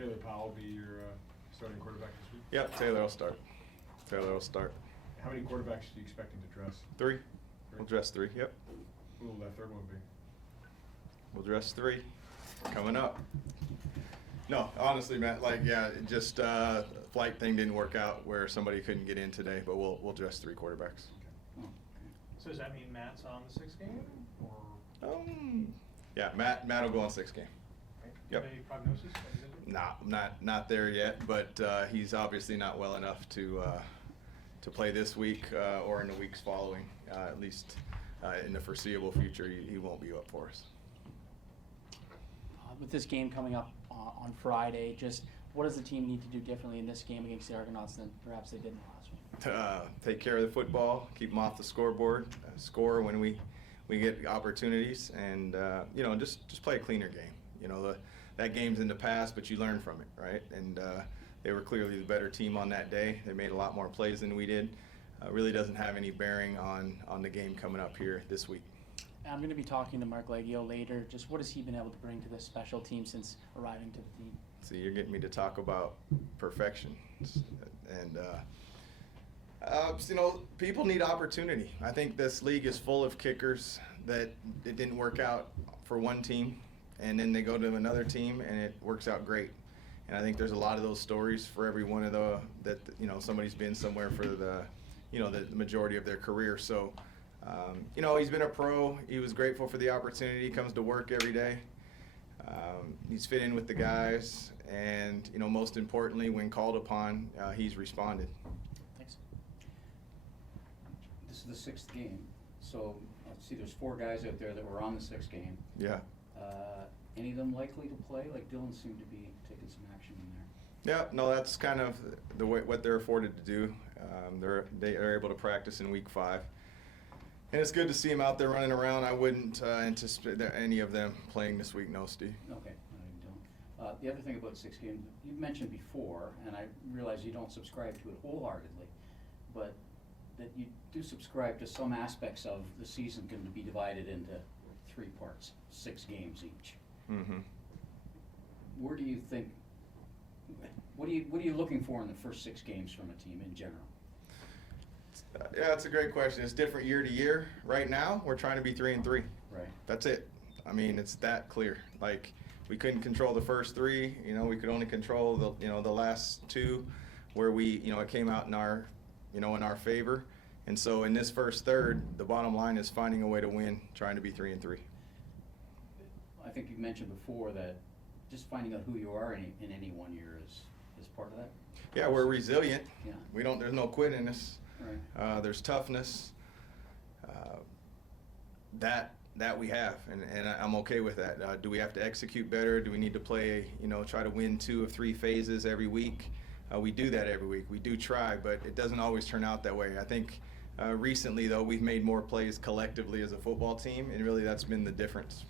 Taylor Powell be your starting quarterback this week? Yep, Taylor will start. Taylor will start. How many quarterbacks do you expect him to dress? 3. We'll dress 3, yep. Who will that third one be? We'll dress 3. Coming up. No, honestly, Matt, just flight thing didn't work out where somebody couldn't get in today, but we'll dress 3 quarterbacks. Okay. So does that mean Matt's on the 6th game, or? Yeah, Matt will go on 6th game. Yep. Any prognosis? Nah, not there yet, but he's obviously not well enough to play this week or in the weeks following. At least in the foreseeable future, he won't be up for us. With this game coming up on Friday, just what does the team need to do differently in this game against the Argonauts than perhaps they did in the last week? Take care of the football, keep them off the scoreboard, score when we get opportunities, and just play a cleaner game. That game's in the past, but you learn from it, right? And they were clearly the better team on that day. They made a lot more plays than we did. Really doesn't have any bearing on the game coming up here this week. I'm going to be talking to Mark Leggio later. Just what has he been able to bring to this special team since arriving to the team? See, you're getting me to talk about perfection, and people need opportunity. I think this league is full of kickers that it didn't work out for one team, and then they go to another team and it works out great. And I think there's a lot of those stories for every one of somebody's been somewhere for the majority of their career. So. He's been a pro. He was grateful for the opportunity. He comes to work every day. He's fit in with the guys, and most importantly, when called upon, he's responded. Thanks. This is the 6th game, so let's see. There's 4 guys out there that were on the 6th game. Yeah. Any of them likely to play? Like Dylan seemed to be taking some action in there. Yeah. No, that's kind of the way what they're afforded to do. They are able to practice in week 5. And it's good to see him out there running around. I wouldn't anticipate any of them playing this week, no, Steve. Okay, no, you don't. The other thing about 6 games, you mentioned before, and I realize you don't subscribe to it wholeheartedly, but that you do subscribe to some aspects of the season can be divided into 3 parts, 6 games each. Mm-hmm. Where do you think, what are you looking for in the first 6 games from a team in general? Yeah, it's a great question. It's different year to year. Right now, we're trying to be 3-3. Right. That's it. I mean, it's that clear. Like, we couldn't control the first 3. We could only control the last 2, where it came out in our favor. And so in this first third, the bottom line is finding a way to win, trying to be 3-3. I think you mentioned before that just finding out who you are in any one year is part of that. Yeah, we're resilient. Yeah. There's no quit in us. Right. There's toughness. That we have, and I'm okay with that. Do we have to execute better? Do we need to play, try to win 2 of 3 phases every week? We do that every week. We do try, but it doesn't always turn out that way. I think recently, though, we've made more plays collectively as a football team, and really that's been the difference.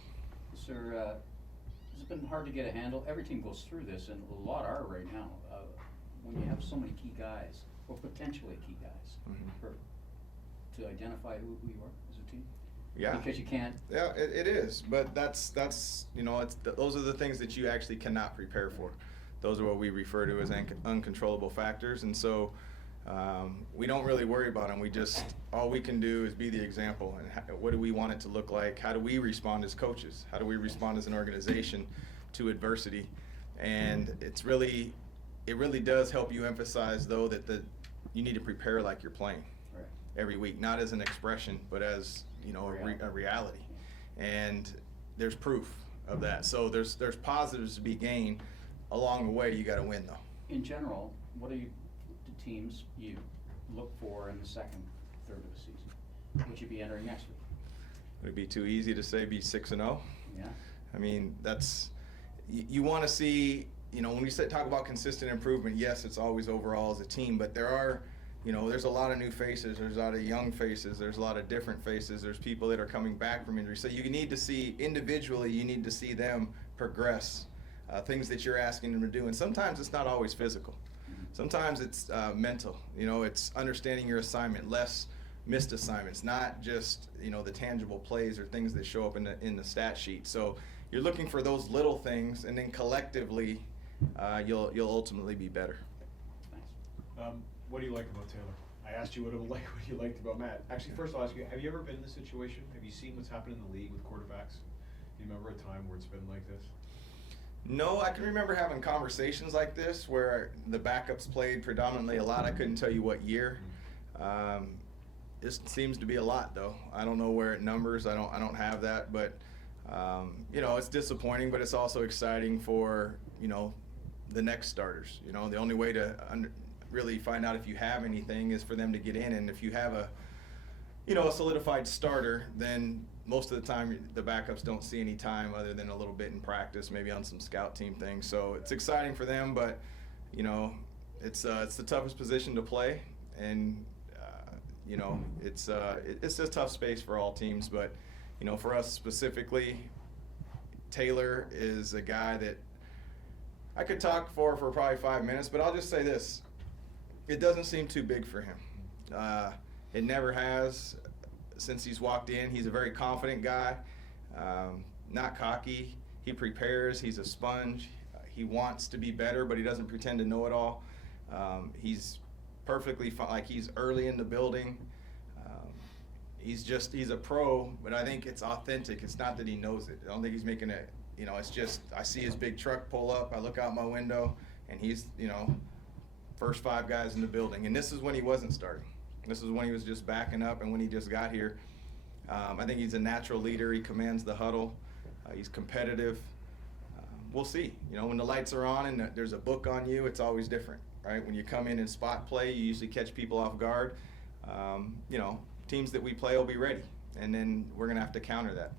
Sir, it's been hard to get a handle. Every team goes through this, and a lot are right now. When you have so many key guys, or potentially key guys, to identify who you are as a team? Yeah. Because you can't. Yeah, it is. But that's those are the things that you actually cannot prepare for. Those are what we refer to as uncontrollable factors. And so we don't really worry about them. All we can do is be the example. And what do we want it to look like? How do we respond as coaches? How do we respond as an organization to adversity? And it really does help you emphasize, though, that you need to prepare like you're playing every week, not as an expression, but as a reality. And there's proof of that. So there's positives to be gained along the way. You got to win, though. In general, what are the teams you look for in the second third of the season? Would you be entering next week? Would it be too easy to say be 6-0? Yeah. I mean, you want to see. When we talk about consistent improvement, yes, it's always overall as a team, but there's a lot of new faces, there's a lot of young faces, there's a lot of different faces, there's people that are coming back from injury. So you need to see, individually, you need to see them progress, things that you're asking them to do. And sometimes it's not always physical. Sometimes it's mental. It's understanding your assignment, less missed assignments, not just, the tangible plays or things that show up in the stat sheet. So you're looking for those little things, and then collectively, you'll ultimately be better. Thanks. What do you like about Taylor? I asked you what you liked about Matt. Actually, first I'll ask you, have you ever been in this situation? Have you seen what's happened in the league with quarterbacks? Do you remember a time where it's been like this? No, I can remember having conversations like this where the backups played predominantly a lot. I couldn't tell you what year. This seems to be a lot, though. I don't know where it numbers. I don't have that, but you know, it's disappointing, but it's also exciting for, you know, the next starters. You know, the only way to really find out if you have anything is for them to get in, and if you have a, you know, a solidified starter, then most of the time the backups don't see any time other than a little bit in practice, maybe on some scout team things. So it's exciting for them, but you know, it's the toughest position to play, and you know, it's a tough space for all teams. But you know, for us specifically, Taylor is a guy that I could talk for probably 5 minutes, but I'll just say this: it doesn't seem too big for him. It never has. Since he's walked in, he's a very confident guy, not cocky. He prepares. He's a sponge. He wants to be better, but he doesn't pretend to know it all. He's perfectly fine. Like, he's early in the building. He's a pro, but I think it's authentic. It's not that he knows it. I don't think he's making it. You know, it's just I see his big truck pull up. I look out my window, and he's, you know, first 5 guys in the building. And this is when he wasn't starting. This is when he was just backing up, and when he just got here. I think he's a natural leader. He commands the huddle. He's competitive. We'll see. You know, when the lights are on and there's a book on you, it's always different, right? When you come in and spot play, you usually catch people off guard. You know, teams that we play will be ready, and then we're going to have to counter that.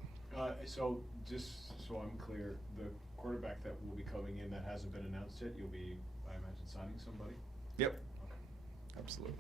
So just so I'm clear, the quarterback that will be coming in that hasn't been announced yet, you'll be, I imagine, signing somebody? Yep. Okay. Absolutely.